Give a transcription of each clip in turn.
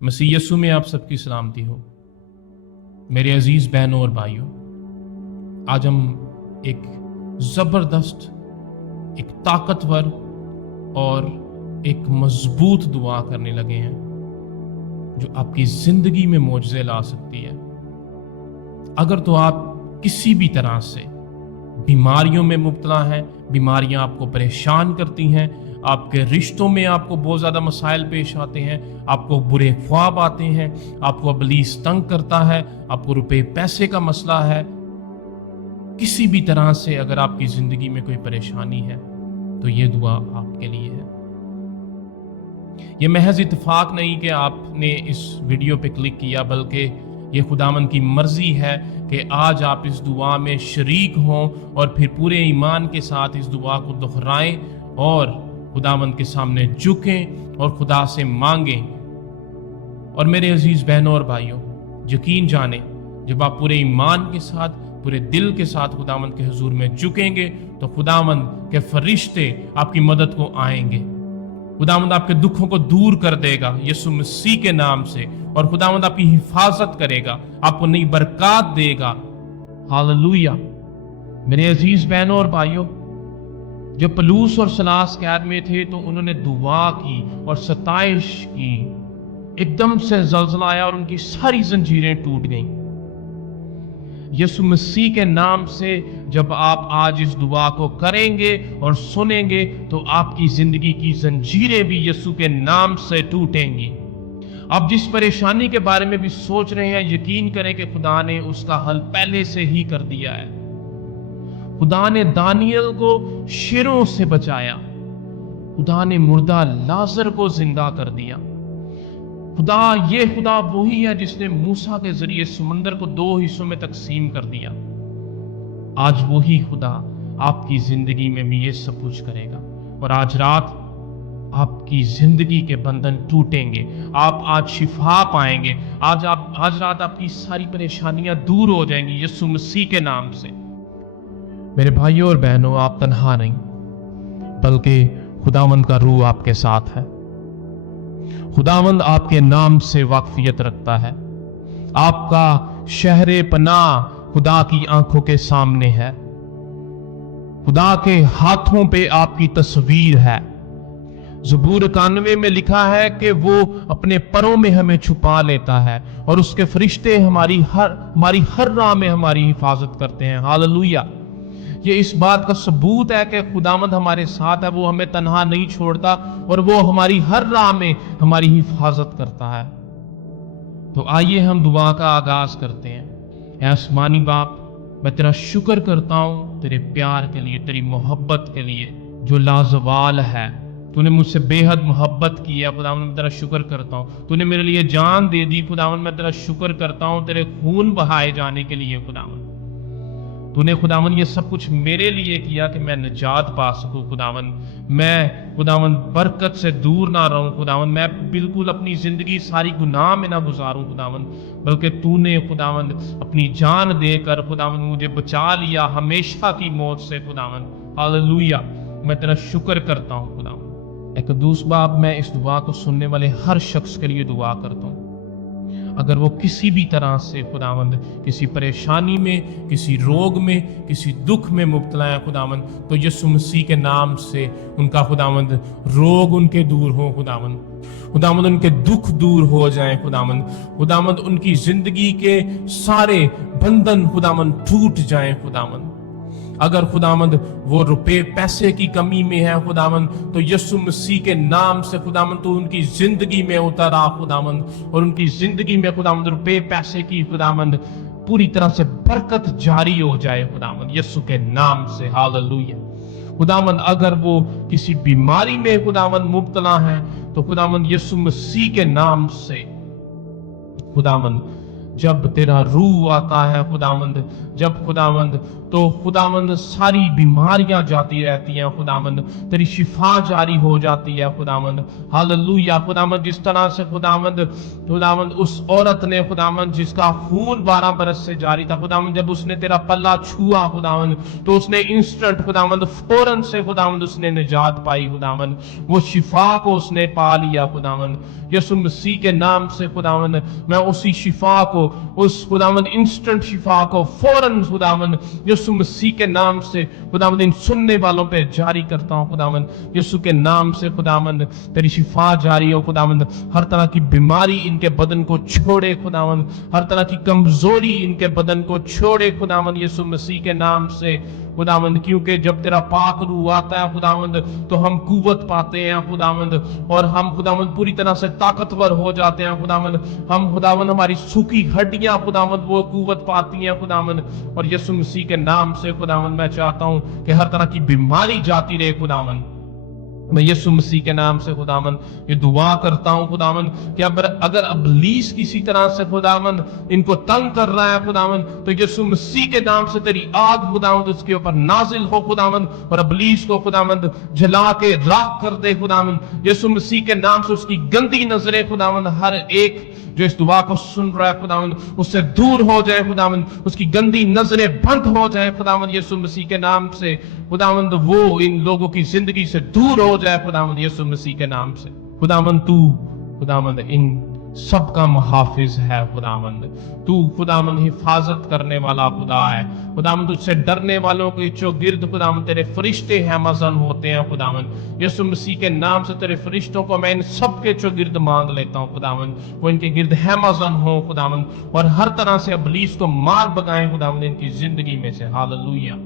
मसीह यीशु में आप सबकी सलामती हो। मेरे अजीज बहनों और भाइयों, आज हम एक ज़बरदस्त, एक ताकतवर और एक मजबूत दुआ करने लगे हैं जो आपकी ज़िंदगी में मोजज़े ला सकती है। अगर तो आप किसी भी तरह से बीमारियों में मुब्तला हैं, बीमारियां आपको परेशान करती हैं, आपके रिश्तों में आपको बहुत ज़्यादा मसाइल पेश आते हैं, आपको बुरे ख्वाब आते हैं, आपको इब्लीस तंग करता है, आपको रुपए पैसे का मसला है, किसी भी तरह से अगर आपकी ज़िंदगी में कोई परेशानी है तो ये दुआ आपके लिए है। ये महज इत्तेफाक नहीं कि आपने इस वीडियो पे क्लिक किया, बल्कि ये खुदावंद की मर्जी है कि आज आप इस दुआ में शरीक हों और फिर पूरे ईमान के साथ इस दुआ को दोहराएं और खुदावंद के सामने झुकें और खुदा से मांगें। और मेरे अजीज बहनों और भाइयों, यकीन जाने जब आप पूरे ईमान के साथ, पूरे दिल के साथ खुदावंद के हुजूर में झुकेंगे तो खुदावंद के फरिश्ते आपकी मदद को आएंगे। खुदावंद आपके दुखों को दूर कर देगा यीशु मसीह के नाम से, और खुदावंद आपकी हिफाजत करेगा, आपको नई बरकत देगा। हालेलुया। मेरे अजीज बहनों और भाइयों, जब पलूस और सलास कैद में थे तो उन्होंने दुआ की और सताइश की। एकदम से ज़लज़ला आया और उनकी सारी जंजीरें टूट गईं। यीशु मसीह के नाम से जब आप आज इस दुआ को करेंगे और सुनेंगे तो आपकी जिंदगी की जंजीरें भी यीशु के नाम से टूटेंगी। आप जिस परेशानी के बारे में भी सोच रहे हैं, यकीन करें कि खुदा ने उसका हल पहले से ही कर दिया है। खुदा ने दानियल को शेरों से बचाया, खुदा ने मुर्दा लाजर को जिंदा कर दिया। खुदा वही है जिसने मूसा के जरिए समंदर को 2 हिस्सों में तकसीम कर दिया। आज वही खुदा आपकी जिंदगी में भी ये सब कुछ करेगा और आज रात आपकी जिंदगी के बंधन टूटेंगे, आप आज शिफा पाएंगे, आज रात आपकी सारी परेशानियां दूर हो जाएंगी यीशु मसीह के नाम से। मेरे भाइयों और बहनों, आप तन्हा नहीं, बल्कि खुदावंद का रूह आपके साथ है। खुदावंद आपके नाम से वाकफियत रखता है। आपका शहरे पनाह खुदा की आंखों के सामने है। खुदा के हाथों पे आपकी तस्वीर है। ज़बूर 91 में लिखा है कि वो अपने परों में हमें छुपा लेता है और उसके फरिश्ते हमारी हर राह में हमारी हिफाजत करते हैं। हालेलुया। ये इस बात का सबूत है कि खुदावंद हमारे साथ है, वो हमें तन्हा नहीं छोड़ता और वो हमारी हर राह में हमारी हिफाजत करता है। तो आइए हम दुआ का आगाज करते हैं। ऐ आसमानी बाप, मैं तेरा शुक्र करता हूँ तेरे प्यार के लिए, तेरी मोहब्बत के लिए जो लाजवाल है। तूने मुझसे बेहद मोहब्बत की है खुदावंद, मैं तेरा शुक्र करता हूँ। तूने मेरे लिए जान दे दी खुदावंद, मैं तेरा शुक्र करता हूँ तेरे खून बहाए जाने के लिए खुदावंद। तूने खुदावंद ये सब कुछ मेरे लिए किया कि मैं निजात पा सकूं खुदावंद। मैं खुदावंद बरकत से दूर ना रहूं खुदावंद, मैं बिल्कुल अपनी जिंदगी सारी गुनाह में ना गुजारूं खुदावंद, बल्कि तूने खुदावंद अपनी जान देकर खुदावंद मुझे बचा लिया हमेशा की मौत से खुदावंद। हालेलुया। मैं तेरा शुक्र करता हूं खुदावंद। एक कद्दूस बाप, मैं इस दुआ को सुनने वाले हर शख्स के लिए दुआ करता हूं। अगर वो किसी भी तरह से खुदावंद किसी परेशानी में, किसी रोग में, किसी दुख में मुब्तला है खुदावंद, तो यीशु मसीह के नाम से उनका खुदावंद रोग उनके दूर हो खुदावंद उनके दुख दूर हो जाए खुदावंद उनकी जिंदगी के सारे बंधन खुदावंद टूट जाए खुदावंद। अगर खुदावंद वो रुपए पैसे की कमी में है खुदावंद, तो यीशु मसीह के नाम से खुदावंद तो उनकी जिंदगी में उतर आ खुदावंद, और उनकी जिंदगी में खुदावंद रुपए पैसे की खुदावंद पूरी तरह से बरकत जारी हो जाए खुदावंद यीशु के नाम से। हालेलुया। खुदावंद अगर वो किसी बीमारी में खुदावंद मुब्तला है तो खुदावंद यीशु मसीह के नाम से खुदावंद जब तेरा रूह आता है खुदावंद, जब खुदावंद, तो खुदावंद सारी बीमारियां जाती रहती हैं खुदावंद, तेरी शिफा जारी हो जाती है खुदावंद। हालेलुया खुदावंद, जिस तरह से खुदावंद खुदावंद उस औरत ने खुदावंद जिसका खून 12 बरस से जारी था खुदावंद, जब उसने तेरा पल्ला छुआ खुदावंद, तो उसने इंस्टेंट खुदावंद फौरन से खुदावंद उसने निजात पाई खुदावंद, वो शिफा को उसने पा लिया खुदावंद। यीशु मसीह के नाम से खुदावंद मैं उसी शिफा को, उस खुदावंद इंस्टेंट शिफा को फौरन खुदावंद यीशु मसीह के नाम से खुदावंद इन सुनने वालों पे जारी करता हूं खुदावंद। यीशु के नाम से खुदावंद तेरी शिफा जारी हो खुदावंद। हर तरह की बीमारी इनके बदन को छोड़े खुदावंद, हर तरह की कमजोरी इनके बदन को छोड़े खुदावंद यीशु मसीह के नाम से खुदावंद। क्योंकि जब तेरा पाक रूह आता है खुदावंद तो हम कुव्वत पाते हैं खुदावंद, और हम खुदावंद पूरी तरह से ताकतवर हो जाते हैं खुदावंद। हम खुदावंद हमारी सूखी हड्डियां खुदावंद वो कुव्वत पाती हैं खुदावंद। और यीशु मसीह के नाम से खुदावंद मैं चाहता हूं कि हर तरह की बीमारी जाती रहे खुदावंद। मैं यीशु मसीह के नाम से खुदावंद ये दुआ करता हूं खुदावंद कि अगर इब्लीस किसी तरह से खुदावंद इनको तंग कर रहा है खुदावंद, तो यीशु मसीह के नाम से तेरी आग खुदावंद उसके ऊपर नाजिल हो खुदावंद, और इब्लीस को खुदावंद जला के राख कर दे खुदावंद। यीशु मसीह के नाम से उसकी गंदी नजरें खुदावंद हर एक जो इस दुआ को सुन रहा है खुदावंद उससे दूर हो जाए खुदावंद, उसकी गंदी नजरें बंद हो जाए खुदावंद यीशु मसीह के नाम से खुदावंद। वो इन लोगों की जिंदगी से दूर हो जाए खुदावंद यीशु मसीह के नाम से खुदावंद। तू खुदावंद इन सबका मुहाफिज है खुदावंद, तू खुदावंद हिफाजत करने वाला खुदा है खुदावंद। तुझसे डरने वालों के चौगिर्द खुदावंद तेरे फरिश्ते हैमज़न होते हैं खुदावंद। यीशु मसीह के नाम से तेरे फरिश्तों को मैं इन सब के चौगिर्द मांग लेता हूँ खुदावंद, वो इनके गिर्द हैमज़न हो खुदावंद, और हर तरह से इब्लीस को मार भगाएं खुदावंद इनकी जिंदगी में से। हालेलुया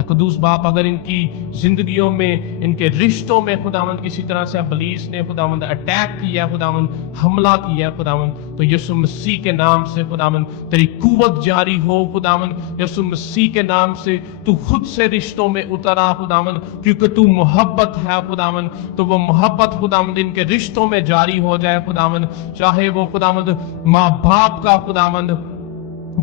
कदूस बाप, अगर इनकी जिंदगियों में, इनके रिश्तों में खुदावंद किसी तरह से इब्लीस ने खुदावंद अटैक किया खुदावंद, हमला किया खुदावंद, तो यीशु मसीह के नाम से खुदावंद तेरी कुव्वत जारी हो खुदावंद। यीशु मसीह के नाम से तू खुद से रिश्तों में उतरा खुदावंद, क्योंकि तू मोहब्बत है खुदावंद, तो वो मोहब्बत खुदावंद इनके रिश्तों में जारी हो जाए खुदावंद। चाहे वो खुदावंद माँ बाप का खुदावंद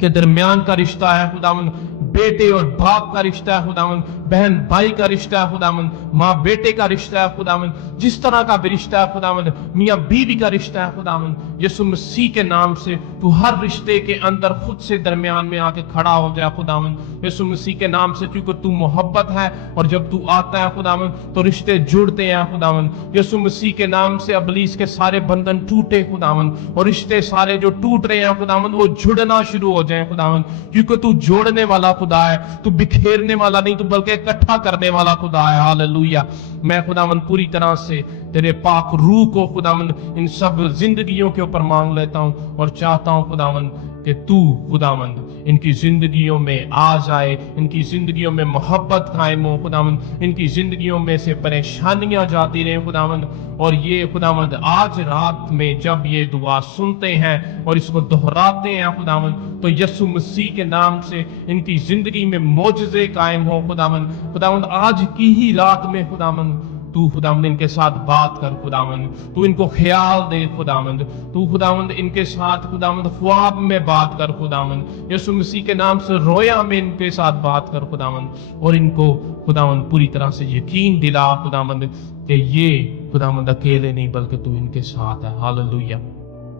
के दरमियान का रिश्ता है खुदावंद, बेटे और बाप का रिश्ता है खुदावंद, बहन भाई का रिश्ता है खुदावंद, माँ बेटे का रिश्ता है खुदावंद, जिस तरह का भी रिश्ता है खुदावंद, मियाँ बीवी का रिश्ता है खुदावंद। यीशु मसीह के नाम से तू हर रिश्ते के अंदर खुद से दरमियान में आके खड़ा हो जाए खुदावंद यीशु मसीह के नाम से, क्योंकि तू मोहब्बत है, और जब तू आता है खुदावंद तो रिश्ते जुड़ते हैं खुदावंद। यीशु मसीह के नाम से इब्लीस के सारे बंधन टूटे खुदावंद, और रिश्ते सारे जो टूट रहे हैं खुदावंद वो जुड़ना शुरू हो जाए खुदावंद, क्योंकि तू जोड़ने वाला खुदा है, तू बिखेरने वाला नहीं, तू बल्कि इकट्ठा करने वाला खुदा है। हालेलुया मैं खुदावंद पूरी तरह से तेरे पाक रूह को खुदावंद इन सब जिंदगियों के ऊपर मांग लेता हूं, और चाहता हूं खुदावंद कि तू खुदावंद इनकी जिंदगियों में आ जाए, इनकी जिंदगियों में मोहब्बत कायम हो खुदावंद, इनकी जिंदगियों में से परेशानियां जाती रहे खुदावंद। और ये खुदावंद आज रात में जब ये दुआ सुनते हैं और इसको दोहराते हैं खुदावंद, तो यीशु मसीह के नाम से इनकी जिंदगी में मोजज़े कायम हो खुदावंद। खुदावंद आज की ही रात में खुदावंद तू खुदावंद इनके साथ बात कर खुदावंद, तू इनको ख्याल दे खुदावंद, तू खुदावंद इनके साथ खुदावंद ख्वाब में बात कर खुदावंद, यीशु मसीह के नाम से रोया में इनके साथ बात कर खुदावंद, और इनको खुदावंद पूरी तरह से यकीन दिला खुदावंद कि ये खुदावंद अकेले नहीं बल्कि तू इनके साथ है। हालेलुया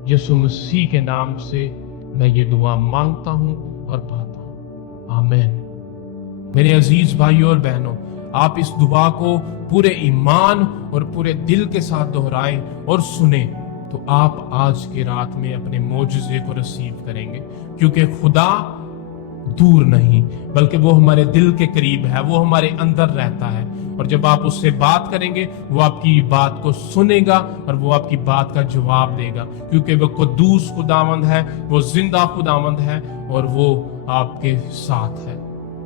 यीशु मसीह के नाम से मैं ये दुआ मांगता हूं और पाता हूं, आमीन। मेरे अजीज भाइयों और बहनों, आप इस दुआ को पूरे ईमान और पूरे दिल के साथ दोहराएं और सुने, तो आप आज की रात में अपने मोजज़े को रिसीव करेंगे, क्योंकि खुदा दूर नहीं बल्कि वो हमारे दिल के करीब है, वो हमारे अंदर रहता है, और जब आप उससे बात करेंगे वो आपकी बात को सुनेगा और वो आपकी बात का जवाब देगा, क्योंकि वो कुद्दूस खुदावंद है, वो जिंदा खुदावंद है और वो आपके साथ है।